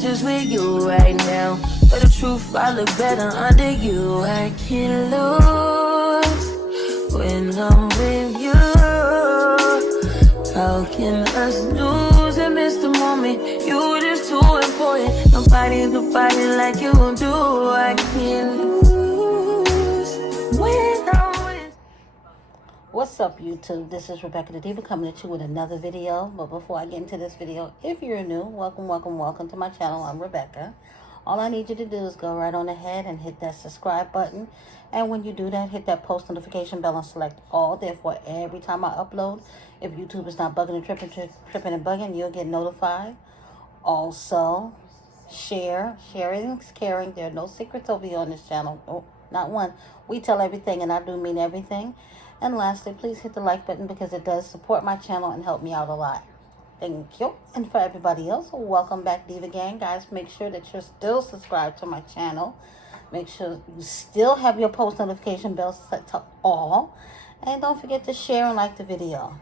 just with you right now. But the truth, I look better under you. I can't lose when I'm with you. How can us lose and miss the moment? You just too important. Nobody like you do. I can't lose when I'm with. What's up, YouTube? This is Rebecca the Diva coming at you with another video. But before I get into this video, if you're new, welcome to my channel. I'm Rebecca. All I need you to do is go right on ahead and hit that subscribe button. And when you do that, hit that post notification bell and select all. Therefore, every time I upload, if YouTube is not bugging and tripping and bugging, you'll get notified. Also, sharing is caring. There are no secrets over here on this channel. Oh, not one. We tell everything, and I do mean everything. And lastly, please hit the like button because it does support my channel and help me out a lot. Thank you. And for everybody else, welcome back, Diva Gang. Guys, make sure that you're still subscribed to my channel. Make sure you still have your post notification bell set to all. And don't forget to share and like the video.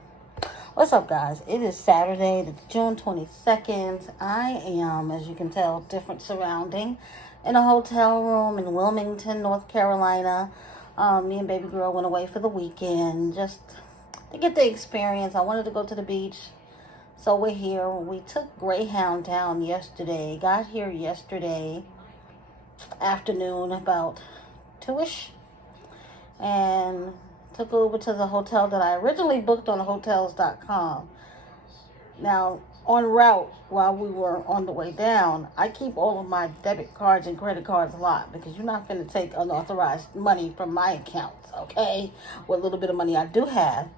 What's up, guys? It is Saturday, June 22nd. I am, as you can tell, different surrounding in a hotel room in Wilmington, North Carolina. Me and baby girl went away for the weekend just to get the experience. I wanted to go to the beach, so we're here. We took Greyhound down yesterday. Got here yesterday afternoon about 2-ish and took Uber to the hotel that I originally booked on hotels.com. Now, en route, while we were on the way down, I keep all of my debit cards and credit cards locked because you're not going to take unauthorized money from my accounts, okay? What little bit of money I do have.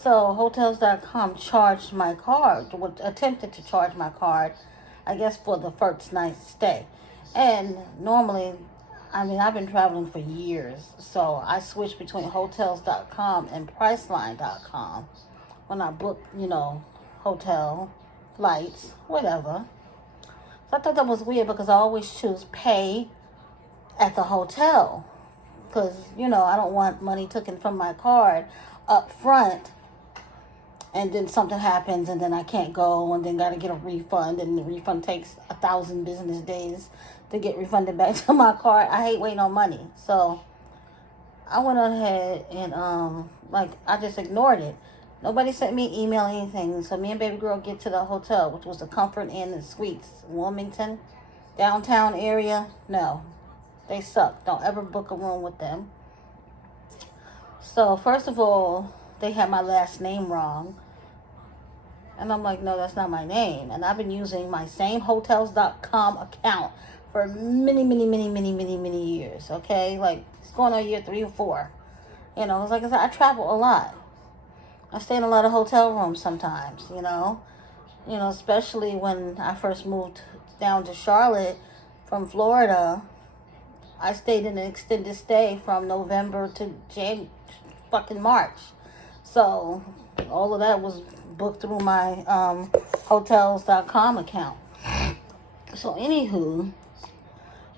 So, hotels.com charged my card, attempted to charge my card, I guess, for the first night's stay. And normally, I mean, I've been traveling for years, so I switched between hotels.com and priceline.com when I book, hotel, flights, whatever. So I thought that was weird because I always choose pay at the hotel because, I don't want money taken from my card up front and then something happens and then I can't go and then got to get a refund and the refund takes 1,000 business days to get refunded back to my card. I hate waiting on money. So I went on ahead and I just ignored it. Nobody sent me email or anything. So me and baby girl get to the hotel, which was the Comfort Inn and Suites, Wilmington, downtown area. No, they suck. Don't ever book a room with them. So first of all, they had my last name wrong. And I'm like, no, that's not my name. And I've been using my same hotels.com account for many years, okay? Like, it's going on year 3 or 4. It's like I said, I travel a lot. I stay in a lot of hotel rooms sometimes, especially when I first moved down to Charlotte from Florida. I stayed in an extended stay from November to March. So, all of that was booked through my hotels.com account. So, anywho,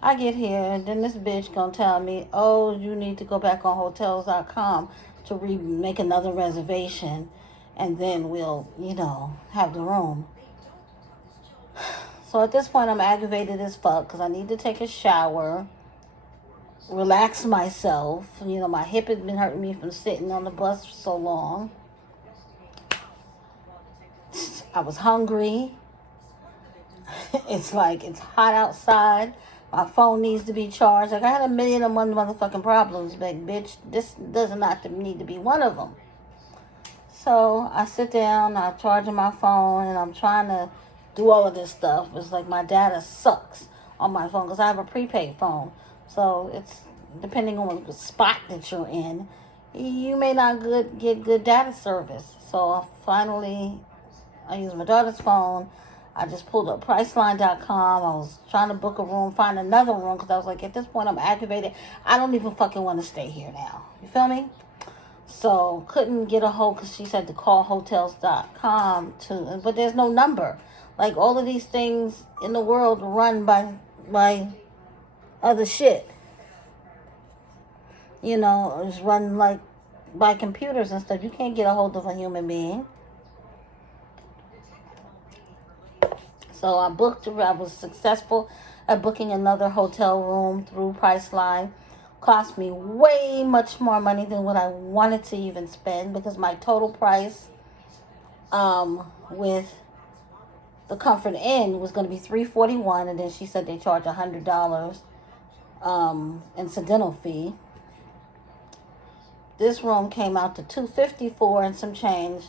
I get here, and then this bitch gonna tell me, oh, you need to go back on hotels.com to make another reservation, and then we'll, have the room. So at this point, I'm aggravated as fuck because I need to take a shower, relax myself. My hip has been hurting me from sitting on the bus for so long. I was hungry. It's hot outside. My phone needs to be charged. I had 1,000,001 motherfucking problems, but bitch, this does not need to be one of them. So I sit down, I'm charging my phone, and I'm trying to do all of this stuff. It's like my data sucks on my phone because I have a prepaid phone. So it's depending on the spot that you're in, you may not get good data service. So finally, I use my daughter's phone. I just pulled up Priceline.com. I was trying to book a room, find another room, because I was like, at this point, I'm aggravated. I don't even fucking want to stay here now. You feel me? So, couldn't get a hold, because she said to call hotels.com but there's no number. Like, all of these things in the world are run by other shit. It's run, by computers and stuff. You can't get a hold of a human being. So I was successful at booking another hotel room through Priceline. Cost me way much more money than what I wanted to even spend, because my total price with the Comfort Inn was going to be $341, and then she said they charge $100 incidental fee. This room came out to $254 and some change,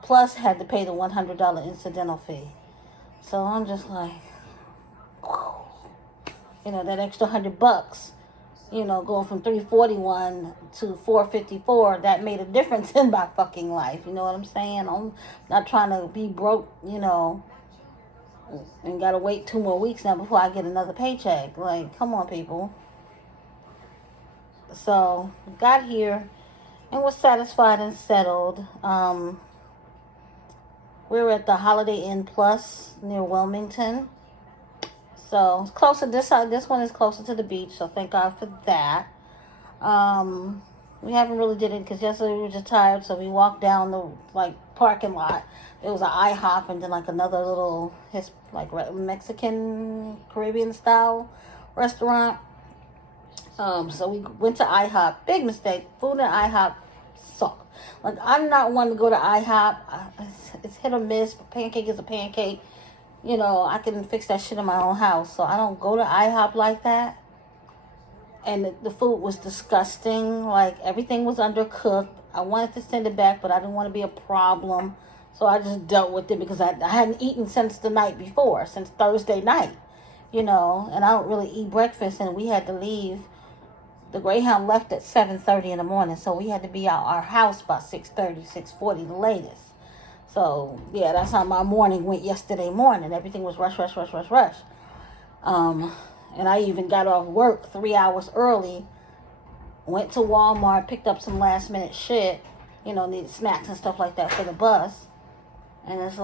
plus had to pay the $100 incidental fee. So I'm just like, that extra $100, going from $341 to $454, that made a difference in my fucking life. You know what I'm saying? I'm not trying to be broke, and gotta wait 2 more weeks now before I get another paycheck. Like, come on, people. So got here and was satisfied and settled. We were at the Holiday Inn Plus near Wilmington. So it's closer. This one is closer to the beach, so thank God for that. We haven't really did it because yesterday we were just tired, so we walked down the parking lot. It was an IHOP and then another little Mexican Caribbean style restaurant. So we went to IHOP. Big mistake. Food at IHOP suck. I'm not one to go to IHOP. It's hit or miss. But pancake is a pancake. I can fix that shit in my own house. So I don't go to IHOP like that. And the food was disgusting. Everything was undercooked. I wanted to send it back, but I didn't want to be a problem. So I just dealt with it because I hadn't eaten since the night before, since Thursday night. And I don't really eat breakfast, and we had to leave. The Greyhound left at 7:30 in the morning, so we had to be out our house by 6:30, 6:40 the latest. So, yeah, that's how my morning went yesterday morning. Everything was rush. And I even got off work 3 hours early, went to Walmart, picked up some last minute shit, needed snacks and stuff like that for the bus. And it's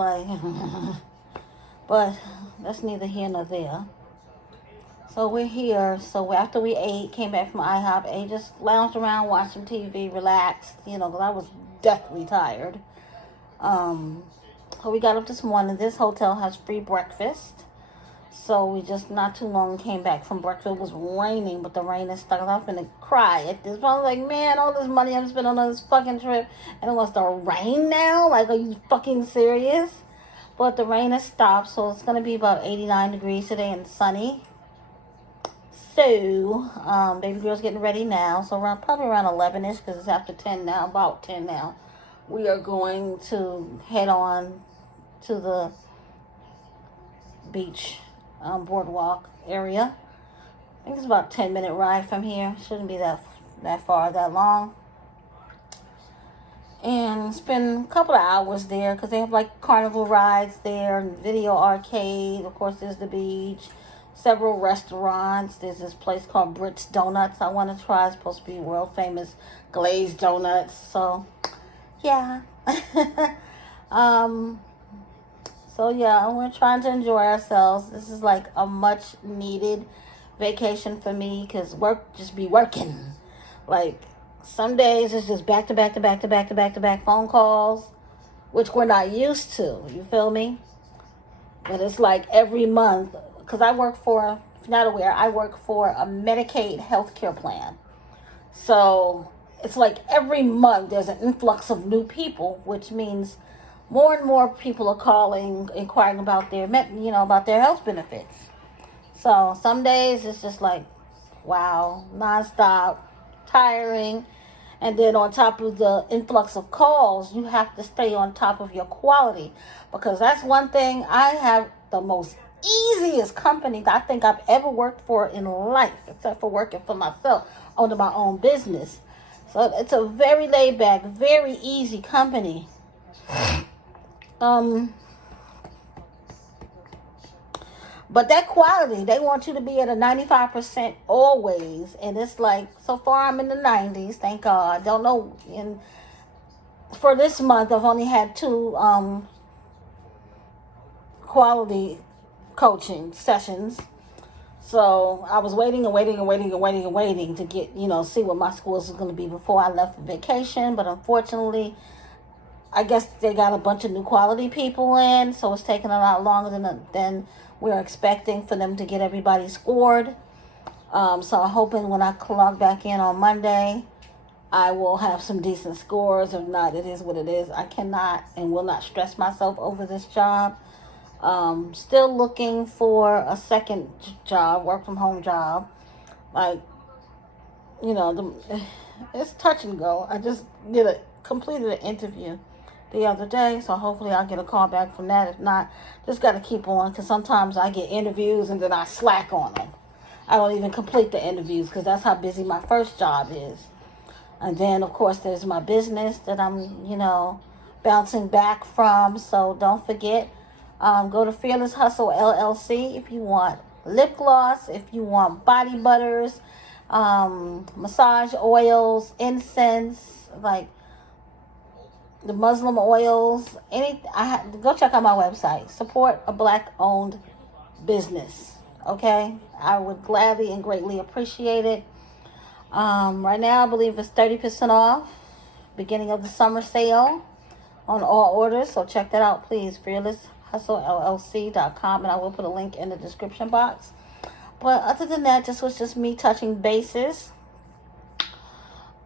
but that's neither here nor there. So we're here. So after we ate, came back from IHOP, just lounged around, watched some TV, relaxed, because I was deathly tired. So we got up this morning. This hotel has free breakfast. So we just not too long came back from breakfast. It was raining, but the rain is stuck. I'm finna cry at this point. I was like, man, all this money I'm spending on this fucking trip, and it wants to rain now? Are you fucking serious? But the rain has stopped, so it's gonna be about 89 degrees today and sunny. So, baby girl's getting ready now. So probably around 11ish, because it's after 10 now, about 10 now. We are going to head on to the beach boardwalk area. I think it's about a 10-minute ride from here. Shouldn't be that far, that long. And spend a couple of hours there because they have carnival rides there and video arcade. Of course, there's the beach. Several restaurants. There's this place called Brits Donuts I want to try. It's supposed to be world famous glazed donuts. So, yeah. So, yeah, we're trying to enjoy ourselves. This is a much needed vacation for me because work just be working. Some days it's just back to back phone calls, which we're not used to. You feel me? But it's every month. Because I work for, if you're not aware, I work for a Medicaid healthcare plan. So it's every month there's an influx of new people, which means more and more people are calling, inquiring about their, about their health benefits. So some days it's just wow, nonstop, tiring. And then on top of the influx of calls, you have to stay on top of your quality. Because that's one thing, I have the most easiest company that I think I've ever worked for in life, except for working for myself, owning my own business. So it's a very laid back, very easy company. But that quality, they want you to be at a 95% always. And it's so far I'm in the 90s, thank God. Don't know, for this month, I've only had 2 quality coaching sessions. So I was waiting to get, see what my scores was going to be before I left for vacation. But unfortunately, I guess they got a bunch of new quality people in, so it's taking a lot longer than we're expecting for them to get everybody scored. So I'm hoping when I log back in on Monday, I will have some decent scores. If not, it is what it is. I cannot and will not stress myself over this job. Still looking for a second job, work from home job. Like, you know, it's touch and go. I just completed an interview the other day, so hopefully I'll get a call back from that. If not, just got to keep on, because sometimes I get interviews and then I slack on them. I don't even complete the interviews because that's how busy my first job is. And then, of course, there's my business that I'm, bouncing back from. So don't forget, go to Fearless Hustle LLC if you want lip gloss, if you want body butters, massage oils, incense, like the Muslim oils, go check out my website. Support a Black-owned business, okay? I would gladly and greatly appreciate it. Right now, I believe it's 30% off, beginning of the summer sale on all orders. So check that out, please. FearlessHustleLLC.com, and I will put a link in the description box. But other than that, this was just me touching bases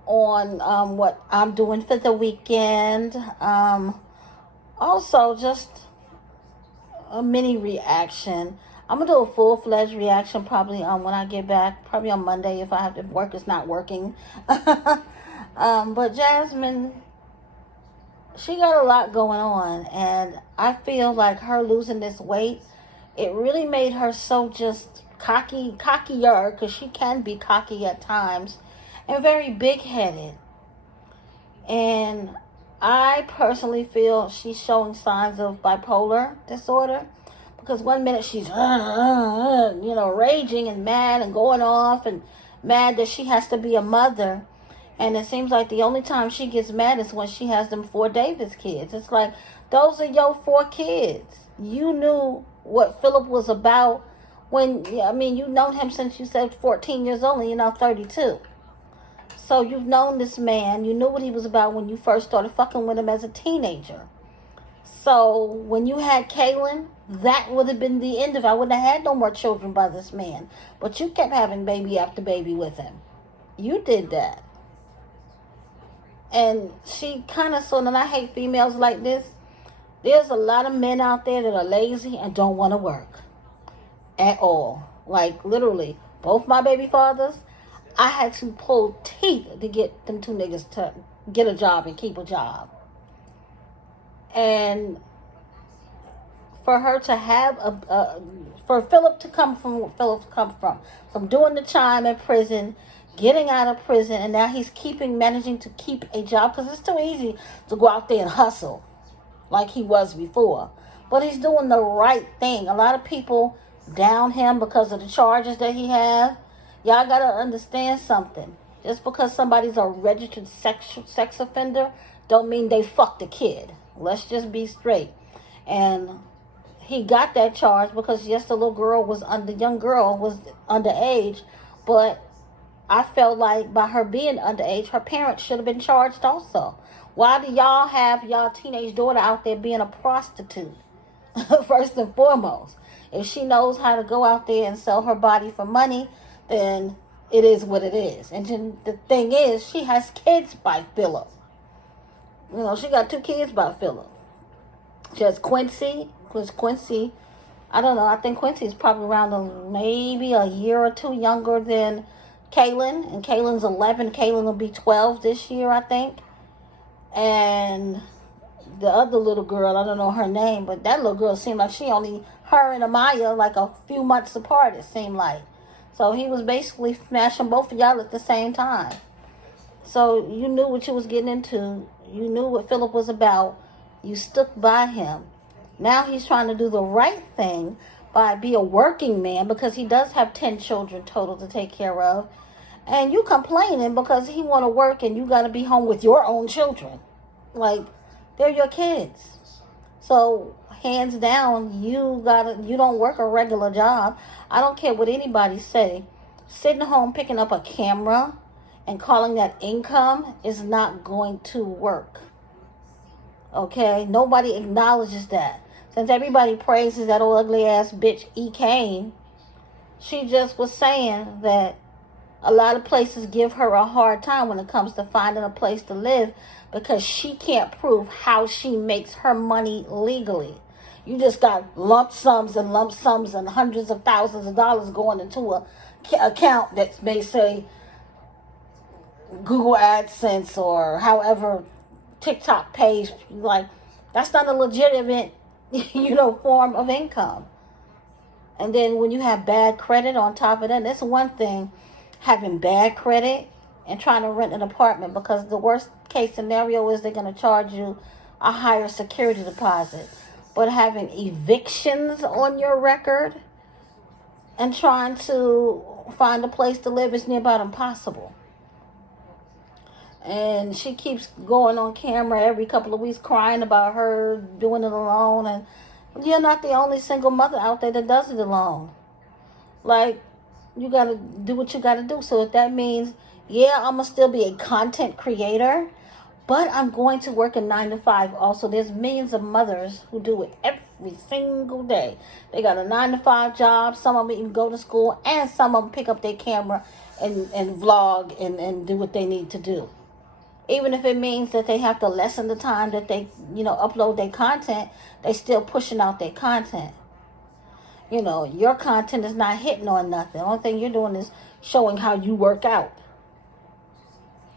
on what I'm doing for the weekend. Also, just a mini reaction. I'm going to do a full-fledged reaction probably when I get back, probably on Monday if I have to work. It's not working. But Jasmine, she got a lot going on, and I feel like her losing this weight, it really made her so just cockier, because she can be cocky at times, and very big-headed. And I personally feel she's showing signs of bipolar disorder, because one minute she's raging and mad and going off and mad that she has to be a mother, and it seems like the only time she gets mad is when she has them 4 Davis kids. It's like, those are your 4 kids. You knew what Philip was about you've known him since you said 14 years old, and you're now 32. So you've known this man. You knew what he was about when you first started fucking with him as a teenager. So when you had Kaylin, that would have been the end of it. I wouldn't have had no more children by this man. But you kept having baby after baby with him. You did that. And she kind of and I hate females like this. There's a lot of men out there that are lazy and don't want to work at all. Like, literally, both my baby fathers, I had to pull teeth to get them 2 niggas to get a job and keep a job. And for her to have for Philip to come from where Philip come from doing the time in prison, getting out of prison, and now he's managing to keep a job, because it's too easy to go out there and hustle like he was before. But he's doing the right thing. A lot of people down him because of the charges that he has. Y'all gotta understand something. Just because somebody's a registered sex offender don't mean they fucked a kid. Let's just be straight. And he got that charge because, yes, the young girl was underage, but I felt like by her being underage, her parents should have been charged also. Why do y'all have y'all teenage daughter out there being a prostitute? First and foremost, if she knows how to go out there and sell her body for money, then it is what it is. And then the thing is, she has kids by Philip. She got 2 kids by Philip. She has Quincy, because Quincy, I don't know, I think Quincy is probably around maybe a year or 2 younger than Kaylin. And Kaylin's 11. Kaylin will be 12 this year, I think. And the other little girl, I don't know her name, but that little girl seemed like her and Amaya, like a few months apart, it seemed like. So he was basically smashing both of y'all at the same time. So you knew what you was getting into. You knew what Philip was about. You stuck by him. Now he's trying to do the right thing by be a working man, because he does have 10 children total to take care of. And you complaining because he want to work and you got to be home with your own children. Like, they're your kids. So hands down, you don't work a regular job. I don't care what anybody say. Sitting home picking up a camera and calling that income is not going to work. Okay? Nobody acknowledges that. Since everybody praises that old ugly ass bitch E. Kane, she just was saying that a lot of places give her a hard time when it comes to finding a place to live because she can't prove how she makes her money legally. You just got lump sums and hundreds of thousands of dollars going into a account that may say Google AdSense or however TikTok page. Like, that's not a legitimate, form of income. And then when you have bad credit on top of that, that's one thing, having bad credit and trying to rent an apartment, because the worst case scenario is they're going to charge you a higher security deposit. But having evictions on your record and trying to find a place to live is near about impossible. And she keeps going on camera every couple of weeks crying about her doing it alone. And you're not the only single mother out there that does it alone. Like, you got to do what you got to do. So if that means, yeah, I'm going to still be a content creator, but I'm going to work a 9 to 5 also. There's millions of mothers who do it every single day. They got a 9 to 5 job. Some of them even go to school, and some of them pick up their camera and vlog and do what they need to do. Even if it means that they have to lessen the time that they, upload their content, they still pushing out their content. Your content is not hitting on nothing. The only thing you're doing is showing how you work out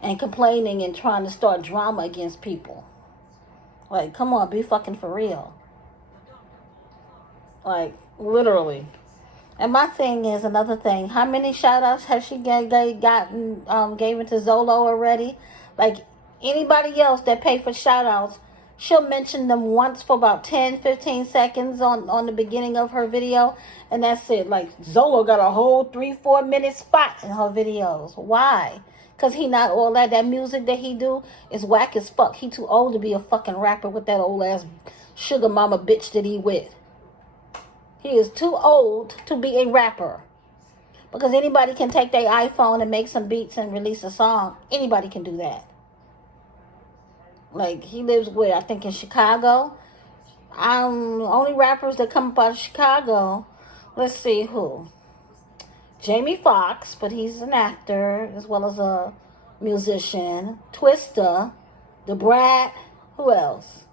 and complaining and trying to start drama against people. Like, come on, be fucking for real. Like, literally. And my thing is, another thing, how many shout outs has she gave into Zolo already? Like, anybody else that pay for shout outs, she'll mention them once for about 10, 15 seconds on the beginning of her video. And that's it. Like, Zolo got a whole 3-4 minute spot in her videos. Why? Because he not all that. That music that he do is whack as fuck. He too old to be a fucking rapper with that old ass sugar mama bitch that he with. He is too old to be a rapper. Because anybody can take their iPhone and make some beats and release a song. Anybody can do that. Like, he lives where? I think in Chicago. Only rappers that come up out of Chicago. Let's see who. Jamie Foxx, but he's an actor as well as a musician. Twista, The Brat. Who else?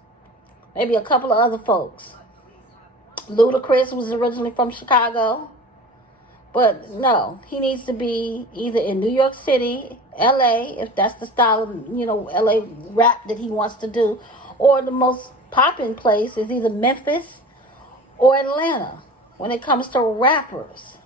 Maybe a couple of other folks. Ludacris was originally from Chicago. But no, he needs to be either in New York City, LA, if that's the style of, LA rap that he wants to do. Or the most popping place is either Memphis or Atlanta when it comes to rappers.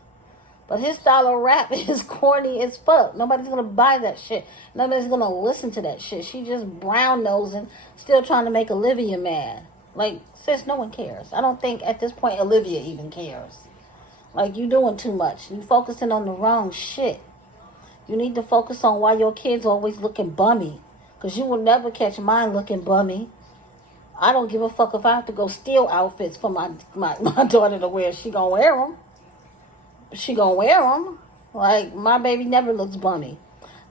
But his style of rap is corny as fuck. Nobody's going to buy that shit. Nobody's going to listen to that shit. She just brown-nosing, still trying to make Olivia mad. Like, sis, no one cares. I don't think at this point Olivia even cares. Like, you doing too much. You focusing on the wrong shit. You need to focus on why your kids always looking bummy. Because you will never catch mine looking bummy. I don't give a fuck if I have to go steal outfits for my daughter to wear. She gonna wear them. She gonna wear them. Like, my baby never looks bummy.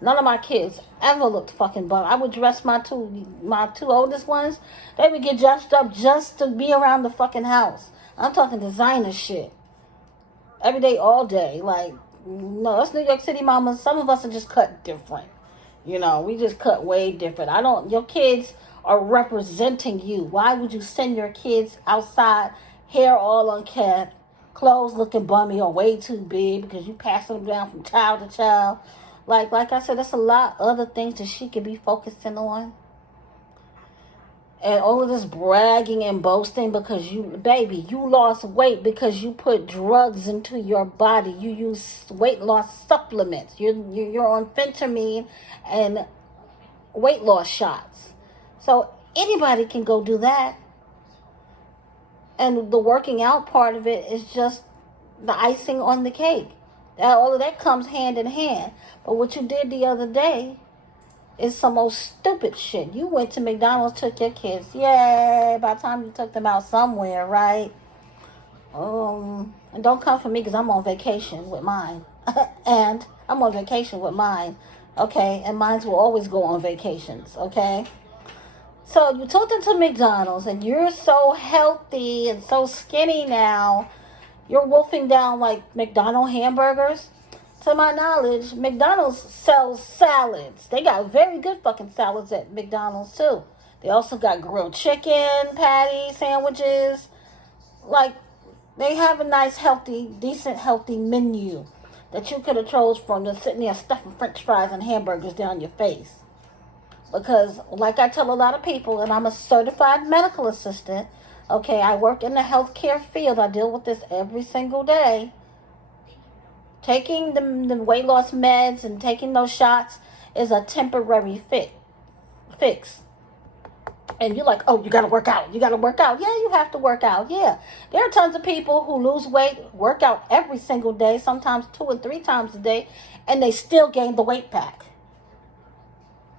None of my kids ever looked fucking bummy. I would dress my two oldest ones. They would get dressed up just to be around the fucking house. I'm talking designer shit. Every day, all day. Like, no, us New York City mamas, some of us are just cut different. We just cut way different. Your kids are representing you. Why would you send your kids outside, hair all unkept, clothes looking bummy or way too big because you passing them down from child to child? Like I said, there's a lot of other things that she could be focusing on. And all of this bragging and boasting because you lost weight because you put drugs into your body. You use weight loss supplements. You're on phentermine and weight loss shots. So anybody can go do that. And the working out part of it is just the icing on the cake. All of that comes hand in hand. But what you did the other day is some most stupid shit. You went to McDonald's, took your kids. Yay. By the time you took them out somewhere, right? And don't come for me because I'm on vacation with mine. And I'm on vacation with mine. Okay? And mine will always go on vacations. Okay? So you took them to McDonald's and you're so healthy and so skinny now. You're wolfing down like McDonald's hamburgers. To my knowledge, McDonald's sells salads. They got very good fucking salads at McDonald's too. They also got grilled chicken patty sandwiches. Like, they have a nice, healthy, decent, healthy menu that you could have chose from than sitting there stuffing french fries and hamburgers down your face. Because, like I tell a lot of people, and I'm a certified medical assistant, okay, I work in the healthcare field. I deal with this every single day. Taking the weight loss meds and taking those shots is a temporary fix. And you're like, oh, you got to work out. You got to work out. Yeah, you have to work out. Yeah. There are tons of people who lose weight, work out every single day, sometimes 2 and 3 times a day, and they still gain the weight back.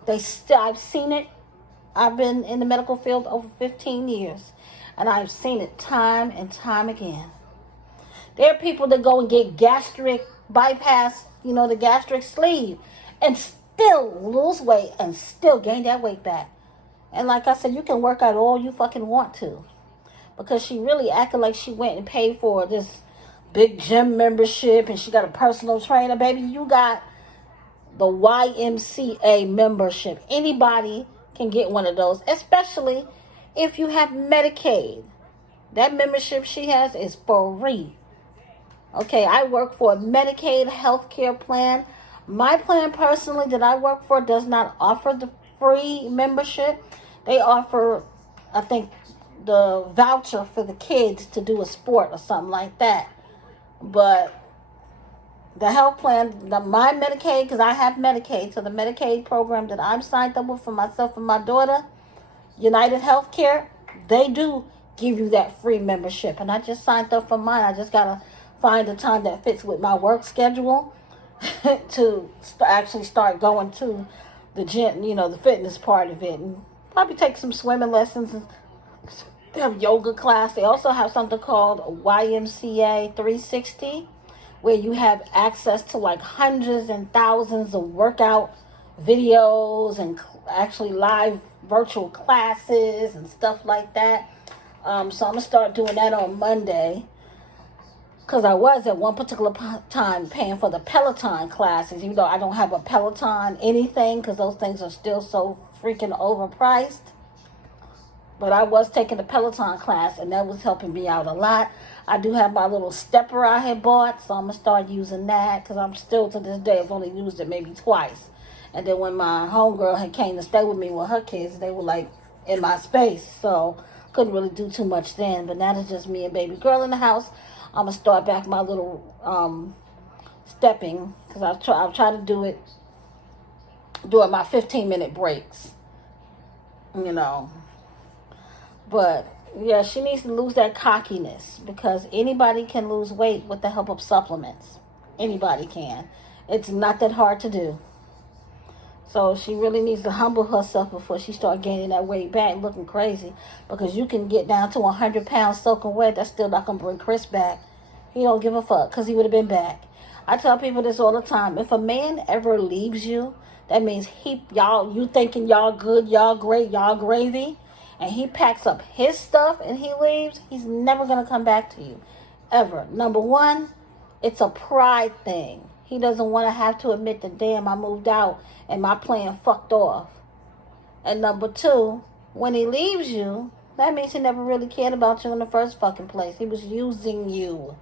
I've seen it. I've been in the medical field over 15 years, and I've seen it time and time again. There are people that go and get gastric bypass, the gastric sleeve, and still lose weight and still gain that weight back. And like I said, you can work out all you fucking want to. Because she really acted like she went and paid for this big gym membership and she got a personal trainer. Baby, you got the YMCA membership. Anybody can get one of those, especially if you have Medicaid. That membership she has is free. Okay, I work for a Medicaid healthcare plan. My plan personally that I work for does not offer the free membership. They offer, I think, the voucher for the kids to do a sport or something like that. But the health plan, my Medicaid, because I have Medicaid, so the Medicaid program that I'm signed up with for myself and my daughter, United Healthcare, they do give you that free membership. And I just signed up for mine. I just got to find a time that fits with my work schedule to actually start going to the gym, the fitness part of it. And probably take some swimming lessons. They have yoga class. They also have something called YMCA 360, where you have access to like hundreds and thousands of workout videos and actually live virtual classes and stuff like that. So I'm going to start doing that on Monday. Because I was at one particular time paying for the Peloton classes, even though I don't have a Peloton anything, because those things are still so freaking overpriced. But I was taking the Peloton class, and that was helping me out a lot. I do have my little stepper I had bought, so I'm going to start using that, because I'm still, to this day, I've only used it maybe twice. And then when my homegirl had came to stay with me with her kids, they were like in my space, so couldn't really do too much then. But now it's just me and baby girl in the house. I'm going to start back my little stepping, because I'll try to do it during my 15-minute breaks, But, yeah, she needs to lose that cockiness, because anybody can lose weight with the help of supplements. Anybody can. It's not that hard to do. So she really needs to humble herself before she starts gaining that weight back, looking crazy. Because you can get down to 100 pounds soaking wet. That's still not going to bring Chris back. He don't give a fuck, because he would have been back. I tell people this all the time. If a man ever leaves you, that means you thinking y'all good, y'all great, y'all gravy, and he packs up his stuff and he leaves, he's never going to come back to you. Ever. Number one, it's a pride thing. He doesn't want to have to admit that, damn, I moved out and my plan fucked off. And number two, when he leaves you, that means he never really cared about you in the first fucking place. He was using you.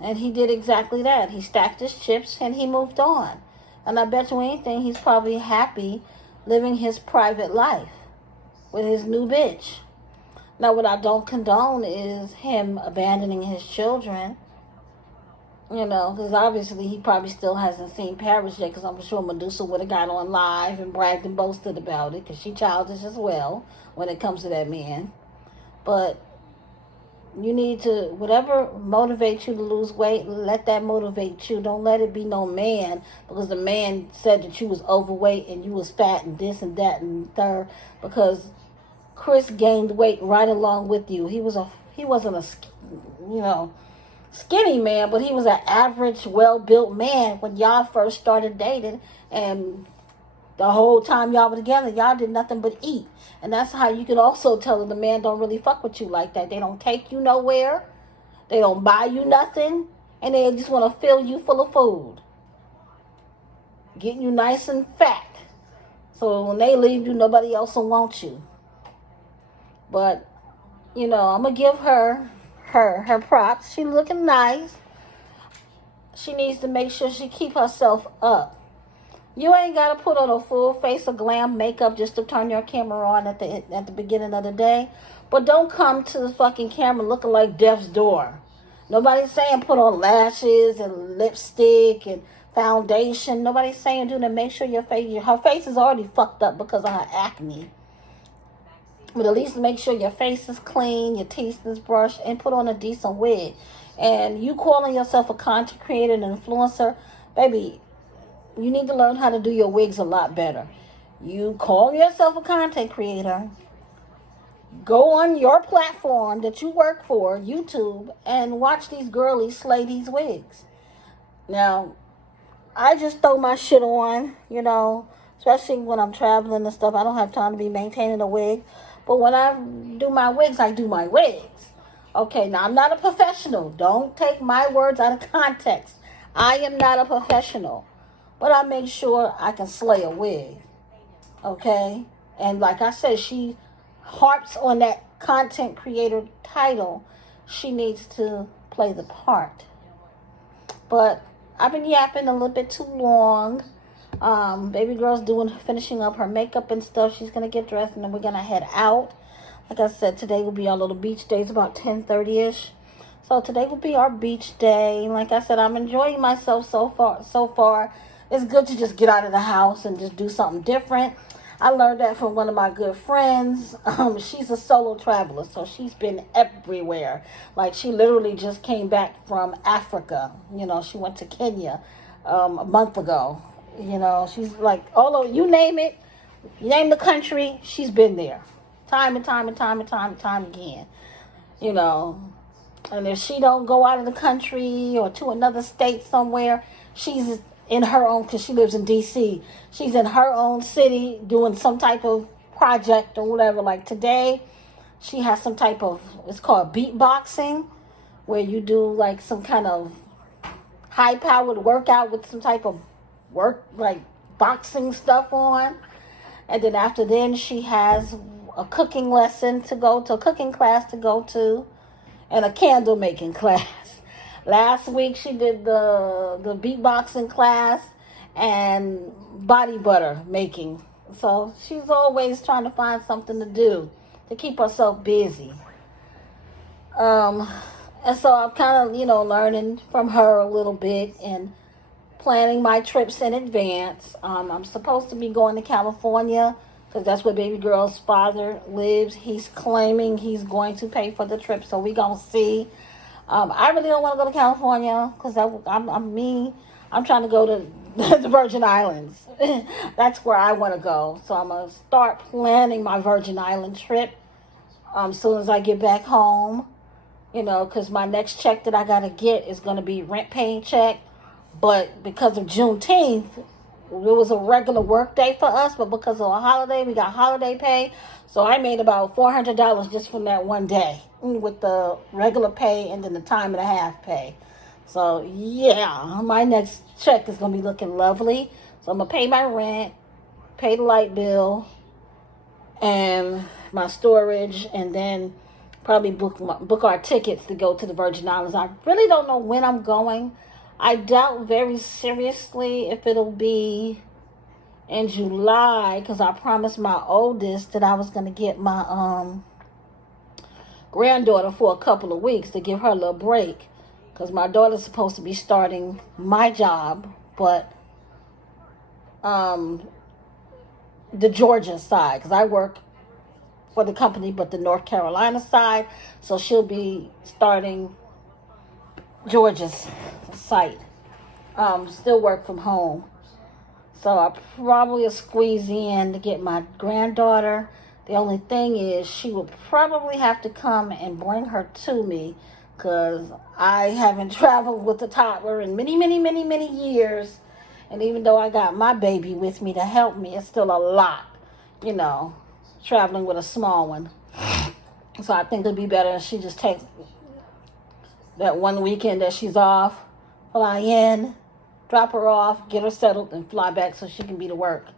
And he did exactly that. He stacked his chips and he moved on. And I bet you anything, he's probably happy living his private life with his new bitch. Now, what I don't condone is him abandoning his children. Because obviously he probably still hasn't seen Paris yet, because I'm sure Medusa would have got on live and bragged and boasted about it, because she childish as well when it comes to that man. But you need to, whatever motivates you to lose weight, let that motivate you. Don't let it be no man, because the man said that you was overweight and you was fat and this and that and third, because Chris gained weight right along with you. He wasn't a, skinny man, but he was an average, well-built man when y'all first started dating. And The whole time y'all were together, y'all did nothing but eat. And that's how you can also tell that the man don't really fuck with you like that. They don't take you nowhere. They don't buy you nothing. And they just want to fill you full of food. Getting you nice and fat. So when they leave you, nobody else will want you. But, you know, I'm going to give her props. She looking nice. She needs to make sure she keep herself up. You ain't got to put on a full face of glam makeup just to turn your camera on at the beginning of the day. But don't come to the fucking camera looking like death's door. Nobody's saying put on lashes and lipstick and foundation. Nobody's saying do that. Make sure her face is already fucked up because of her acne. But at least make sure your face is clean, your teeth is brushed, and put on a decent wig. And you calling yourself a content creator and influencer, baby, you need to learn how to do your wigs a lot better. You call yourself a content creator. Go on your platform that you work for, YouTube, and watch these girlies slay these wigs. Now, I just throw my shit on, you know, especially when I'm traveling and stuff. I don't have time to be maintaining a wig. But when I do my wigs, I do my wigs. Okay, now I'm not a professional. Don't take my words out of context. I am not a professional. But I make sure I can slay a wig. Okay? And like I said, she harps on that content creator title. She needs to play the part. But I've been yapping a little bit too long. Baby girl's finishing up her makeup and stuff. She's going to get dressed and then we're going to head out. Like I said, today will be our little beach day. It's about 10:30ish. So today will be our beach day. Like I said, I'm enjoying myself so far. It's good to just get out of the house and just do something different. I learned that from one of my good friends. She's a solo traveler, so she's been everywhere. Like, she literally just came back from Africa. You know, she went to Kenya a month ago. You know, she's like, all over, you name it, you name the country, she's been there. Time and time again. You know, and if she don't go out of the country or to another state somewhere, she's in her own, because she lives in D.C., she's in her own city doing some type of project or whatever. Like today, she has some type of, it's called beatboxing, where you do like some kind of high-powered workout with some type of like boxing stuff on. And then after then, she has a cooking lesson to go to, a cooking class to go to, and a candle making class. Last week she did the beatboxing class and body butter making. So she's always trying to find something to do to keep herself busy. And so I'm kind of, you know, learning from her a little bit and planning my trips in advance. I'm supposed to be going to California because that's where baby girl's father lives. He's claiming he's going to pay for the trip, so we gonna see. I really don't want to go to California because I'm me. I'm trying to go to the Virgin Islands. That's where I want to go. So I'm going to start planning my Virgin Island trip as soon as I get back home. You know, because my next check that I got to get is going to be rent paying check. But because of Juneteenth, it was a regular work day for us. But because of a holiday, we got holiday pay. So I made about $400 just from that one day with the regular pay and then the time and a half pay. So yeah, my next check is going to be looking lovely. So I'm going to pay my rent, pay the light bill, and my storage, and then probably book our tickets to go to the Virgin Islands. I really don't know when I'm going. I doubt very seriously if it'll be in July, because I promised my oldest that I was going to get my granddaughter for a couple of weeks to give her a little break, because my daughter's supposed to be starting my job, but the Georgia side, because I work for the company, but the North Carolina side, so she'll be starting Georgia's site. Still work from home. So I probably will squeeze in to get my granddaughter. The only thing is she will probably have to come and bring her to me, because I haven't traveled with a toddler in many years. And even though I got my baby with me to help me, it's still a lot, you know, traveling with a small one. So I think it'd be better if she just takes that one weekend that she's off, fly in, drop her off, get her settled, and fly back so she can be to work.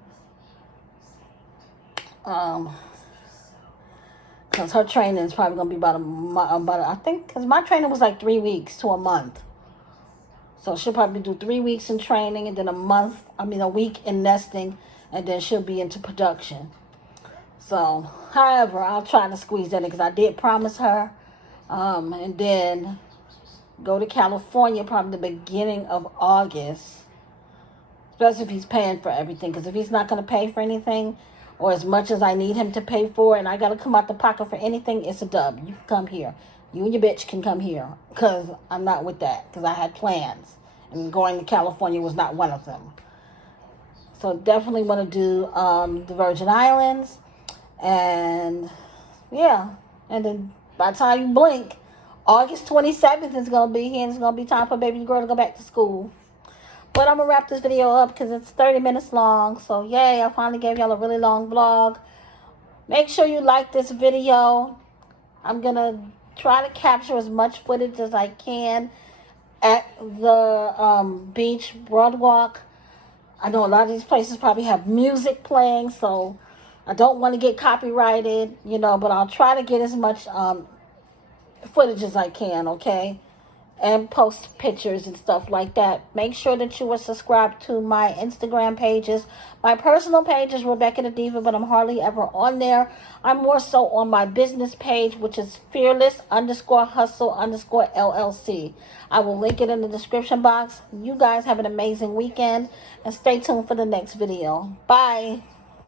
Because her training is probably going to be I think, because my training was like 3 weeks to a month. So she'll probably do 3 weeks in training and then a week in nesting, and then she'll be into production. So, however, I'll try to squeeze that in because I did promise her. And then go to California probably the beginning of August. Especially if he's paying for everything. Because if he's not going to pay for anything, or as much as I need him to pay for, and I got to come out the pocket for anything, it's a dub. You can come here. You and your bitch can come here. Because I'm not with that. Because I had plans. And going to California was not one of them. So definitely want to do the Virgin Islands. And yeah. And then by the time you blink, August 27th is going to be here. And it's going to be time for baby girl to go back to school. But I'm going to wrap this video up because it's 30 minutes long. So, yay, I finally gave y'all a really long vlog. Make sure you like this video. I'm going to try to capture as much footage as I can at the beach boardwalk. I know a lot of these places probably have music playing, so I don't want to get copyrighted, you know, but I'll try to get as much footage as I can, okay? And post pictures and stuff like that. Make sure that you are subscribed to my Instagram pages. My personal page is Rebecca the Diva, but I'm hardly ever on there. I'm more so on my business page, which is fearless_hustle_LLC. I will link it in the description box. You guys have an amazing weekend, and stay tuned for the next video. Bye.